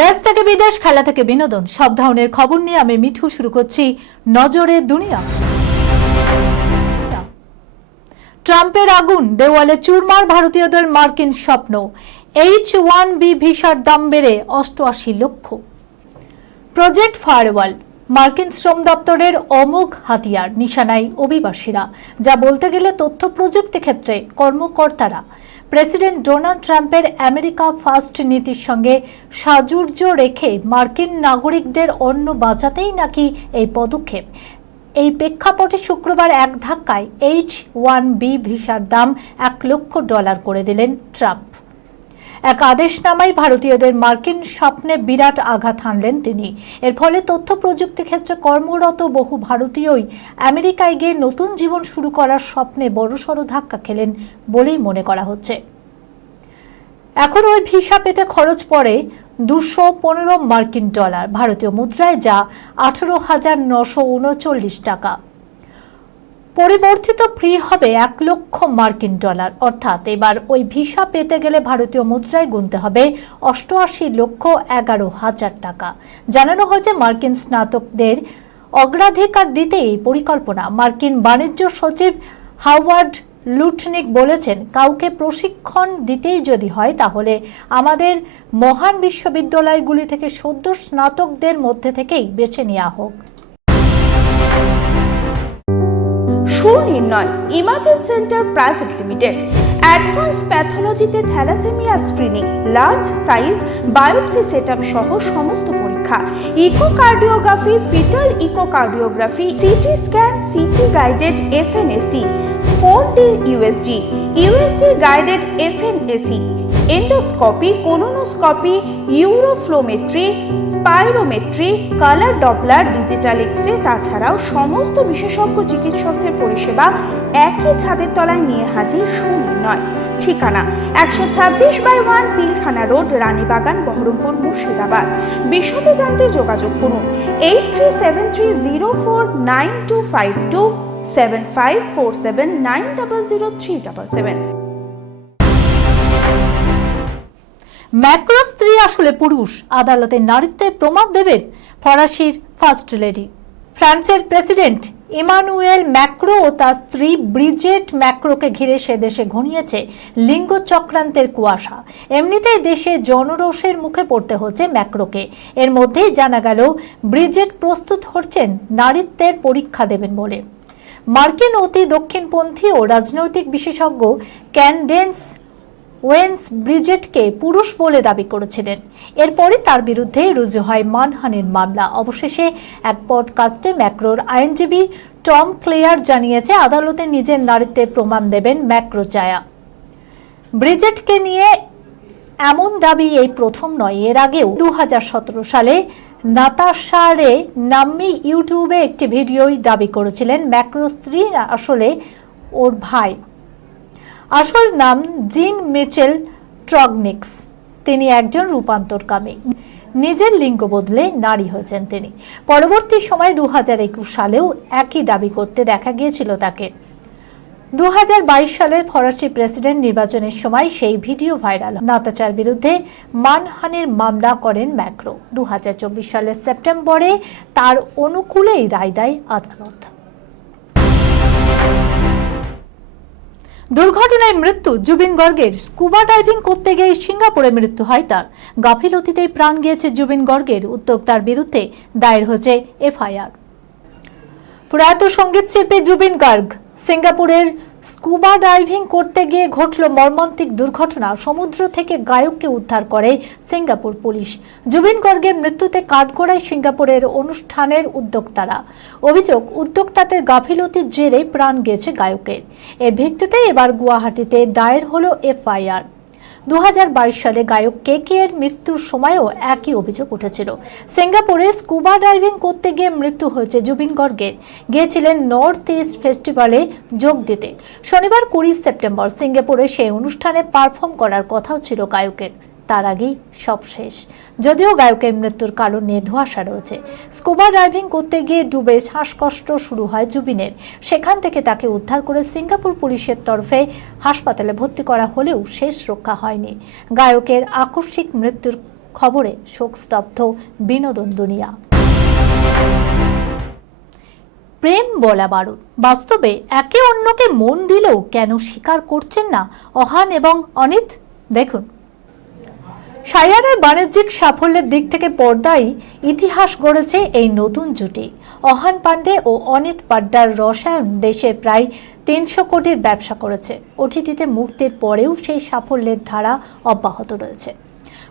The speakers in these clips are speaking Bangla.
দেশ থেকে বিদেশ, খেলা থেকে বিনোদন, সব ধরনের খবর নিয়ে আমি মিঠু শুরু করছি নজরে দুনিয়া। ট্রাম্পের আগুন, দেওয়ালে চুরমার ভারতীয়দের মার্কিন স্বপ্ন। এইচ ওয়ান বি ভিসার দাম বেড়ে অষ্টআশি লক্ষ। প্রজেক্ট ফায়ারওয়াল মার্কিন শ্রম দপ্তরের অমোঘ হাতিয়ার নিশানায় অভিবাসীরা, যা বলতে গেলে তথ্য প্রযুক্তি ক্ষেত্রে কর্মকর্তারা। প্রেসিডেন্ট ডোনাল্ড ট্রাম্পের আমেরিকা ফার্স্ট নীতির সঙ্গে সাজুর্য রেখে মার্কিন নাগরিকদের অন্য বাঁচাতেই নাকি এই পদক্ষেপ। এই প্রেক্ষাপটে শুক্রবার এক ধাক্কায় এইচ ওয়ান বি ভিসার দাম এক লক্ষ ডলার করে দিলেন ট্রাম্প। এক আদেশনামায় ভারতীয়দের মার্কিন স্বপ্নে বিরাট আঘাত হানলেন তিনি। এর ফলে তথ্য প্রযুক্তি ক্ষেত্রে কর্মরত বহু ভারতীয়ই আমেরিকায় গিয়ে নতুন জীবন শুরু করার স্বপ্নে বড়সড় ধাক্কা খেলেন বলেই মনে করা হচ্ছে। এখন ওই ভিসা পেতে খরচ পড়ে দুশো পনেরো মার্কিন ডলার, ভারতীয় মুদ্রায় যা আঠেরো হাজার নশো উনচল্লিশ টাকা। পরিবর্তিত ফ্রি হবে এক লক্ষ মার্কিন ডলার। অর্থাৎ এবার ওই ভিসা পেতে গেলে ভারতীয় মুদ্রায় গুনতে হবে অষ্টআশি লক্ষ এগারো হাজার টাকা। জানানো হয়েছে মার্কিন স্নাতকদের অগ্রাধিকার দিতে এই পরিকল্পনা। মার্কিন বাণিজ্য সচিব হাওয়ার্ড লুটনিক বলেছেন, কাউকে প্রশিক্ষণ দিতেই যদি হয় তাহলে আমাদের মহান বিশ্ববিদ্যালয়গুলি থেকে সদ্য স্নাতকদের মধ্যে থেকেই বেছে নেওয়া হোক। Sunirnoy imaging centre private limited. Advance প্যাথোলজিতে thalassaemia screening, large size, biopsy set সহ সমস্ত পরীক্ষা। Echocardiography, foetal echocardiography, CT scan, CT guided FNAC, four D USG USG guided FNAC, endoscopy colonoscopy uroflowmetry, spirometry, colour Doppler, digital X ray তাছাড়াও সমস্ত বিশেষজ্ঞ চিকিৎসকদের পরিষেবা একই ছাদের তলায় নিয়ে হাজির সুনির্ণয় ঠিকানা। একশো ছাব্বিশ by one, Pilkhana road, Ranibagan Berhampore Murshidabad. বিশদে জানতে যোগাযোগ করুন eight three seven three zero four nine two five two seven five four seven nine double zero three double seven. Macron স্ত্রী আসলে পুরুষ, আদালতে নারীত্বে প্রমাণ দেবেন ফরাসির ফার্স্ট লেডি। ফ্রান্সের প্রেসিডেন্ট ইমানুয়েল ম্যাক্রো ও তার স্ত্রী ব্রিজেট ম্যাক্রোকে ঘিরে সে দেশে ঘনিয়েছে লিঙ্গ চক্রান্তের কুয়াশা। এমনিতেই দেশে জনরোষের মুখে পড়তে হচ্ছে ম্যাক্রোকে। এর মধ্যেই জানা গেল, ব্রিজেট প্রস্তুত হচ্ছেন নারীত্বের পরীক্ষা দেবেন বলে। মার্কিন অতি দক্ষিণপন্থী ও রাজনৈতিক বিশেষজ্ঞ ক্যান্ডেন্স ওয়েন্স ব্রিজেটকে পুরুষ বলে দাবি করেছিলেন। এরপরই তার বিরুদ্ধে রুজু হয় মানহানির মামলা। অবশেষে এক পডকাস্টে ম্যাক্রোর আইনজীবী টম ক্লেয়ার জানিয়েছে, আদালতে নিজের নারীত্বের প্রমাণ দেবেন ম্যাক্রো চায়া ব্রিজেটকে নিয়ে এমন দাবি এই প্রথম নয়, এর আগেও দু হাজার সতেরো সালে নাতাশারে নাম্মি ইউটিউবে একটি ভিডিওই দাবি করেছিলেন ম্যাক্রো স্ত্রী, আসলে ওর ভাই। আসল নাম জিন মিচেল ট্রগনিক্স। তিনি একজন রূপান্তরকামী। নিজের লিঙ্গ বদলে নারী হয়েছেন তিনি। পরবর্তী সময় দু হাজার একুশ সালেও একই দাবি করতে দেখা গিয়েছিল তাকে। দু হাজার বাইশ সালের ফরাসি প্রেসিডেন্ট নির্বাচনের সময় সেই ভিডিও ভাইরাল। নাতাচার বিরুদ্ধে মানহানির মামলা করেন ম্যাক্রো। দু হাজার চব্বিশ সালের সেপ্টেম্বরে তার অনুকূলেই রায় দেয় আদালত। দুর্ঘটনায় মৃত্যু জুবিন গর্গের স্কুবা ডাইভিং করতে গিয়ে সিঙ্গাপুরে মৃত্যু হয় তার। গাফিলতিতেই প্রাণ গিয়েছে জুবিন গর্গের, উদ্যোক্তার বিরুদ্ধে দায়ের হয়েছে এফআইআর। প্রয়াত সংগীত শিল্পী জুবিন গার্গ, সিঙ্গাপুরের স্কুবা ডাইভিং করতে গিয়ে ঘটল মর্মান্তিক দুর্ঘটনা। সমুদ্র থেকে গায়ককে উদ্ধার করে সিঙ্গাপুর পুলিশ। জুবিন গর্গের মৃত্যুতে কাঠগড়ায় সিঙ্গাপুরের অনুষ্ঠানের উদ্যোক্তারা। অভিযোগ, উদ্যোক্তাদের গাফিলতির জেরে প্রাণ গেছে গায়কের। এর ভিত্তিতে এবার গুয়াহাটিতে দায়ের হলো এফআইআর। দু হাজার বাইশ সালে গায়ক কে কে এর মৃত্যুর সময়ও একই অভিযোগ উঠেছিল। সিঙ্গাপুরে স্কুবা ডাইভিং করতে গিয়ে মৃত্যু হয়েছে জুবিন গর্গের গিয়েছিলেন নর্থ ইস্ট ফেস্টিভ্যালে যোগ দিতে। শনিবার কুড়ি সেপ্টেম্বর সিঙ্গাপুরে সেই অনুষ্ঠানে পারফর্ম করার কথাও ছিল গায়কের। তার আগেই সব শেষ। যদিও গায়কের মৃত্যুর কারণ নিয়ে ধোঁয়াশা রয়েছে। স্কুবা ড্রাইভিং করতে গিয়ে ডুবে শ্বাসকষ্ট শুরু হয় জুবিনের। সেখান থেকে তাকে উদ্ধার করে সিঙ্গাপুর পুলিশের তরফে হাসপাতালে ভর্তি করা হলেও শেষ রক্ষা হয়নি। গায়কের আকস্মিক মৃত্যুর খবরে শোকস্তব্ধ বিনোদন দুনিয়া। প্রেম বলা বারুদ। বাস্তবে একে অন্যকে মন দিলেও কেন স্বীকার করছেন না অহান এবং অনিত? দেখুন। সায়ারের বাণিজ্যিক সাফল্যের দিক থেকে পর্দাই ইতিহাস গড়েছে এই নতুন জুটি। অহান পাণ্ডে ও অনিত পাড্ডার রসায়ন দেশে প্রায় তিনশো কোটির ব্যবসা করেছে। ওটিটিতে মুক্তির পরেও সেই সাফল্যের ধারা অব্যাহত রয়েছে।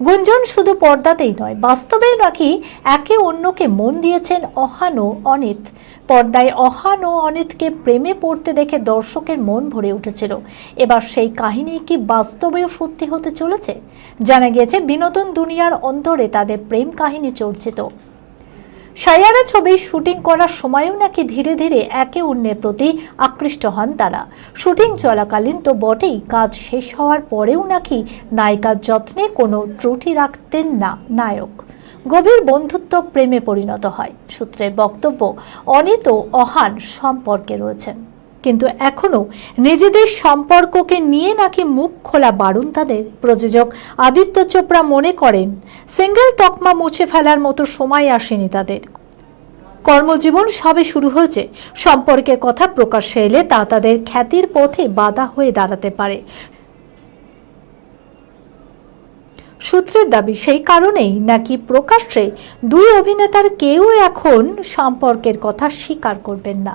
গুঞ্জন শুধু পর্দাতেই নয় বাস্তবে নাকি একে অন্যকে মন দিয়েছেন অহান ও অনিত। পর্দায় অহান ও অনিতকে প্রেমে পড়তে দেখে দর্শকের মন ভরে উঠেছিল। এবার সেই কাহিনী কি বাস্তবেও সত্যি হতে চলেছে? জানা গিয়েছে, বিনোদন দুনিয়ার অন্তরে তাদের প্রেম কাহিনী চর্চিত। সায়ারা ছবির শুটিং করার সময়ও নাকি ধীরে ধীরে একে অন্যের প্রতি আকৃষ্ট হন তারা। শুটিং চলাকালীন তো বটেই কাজ শেষ হওয়ার পরেও নাকি নায়িকার যত্নে কোনো ত্রুটি রাখতেন না নায়ক। গভীর বন্ধুত্ব প্রেমে পরিণত হয়। সূত্রের বক্তব্য, অনিত অহান সম্পর্কে রয়েছেন কিন্তু এখনও নিজেদের সম্পর্ককে নিয়ে নাকি মুখ খোলা বারণ তাদের। প্রযোজক আদিত্য চোপড়া মনে করেন, সিঙ্গেল তকমা মুছে ফেলার মতো সময় আসেনি তাদের। কর্মজীবন সবে শুরু হয়েছে, সম্পর্কের কথা প্রকাশ্যে এলে তা তাদের খ্যাতির পথে বাধা হয়ে দাঁড়াতে পারে। সূত্রের দাবি সেই কারণেই নাকি প্রকাশ্যে দুই অভিনেতার কেউ এখন সম্পর্কের কথা স্বীকার করবেন না।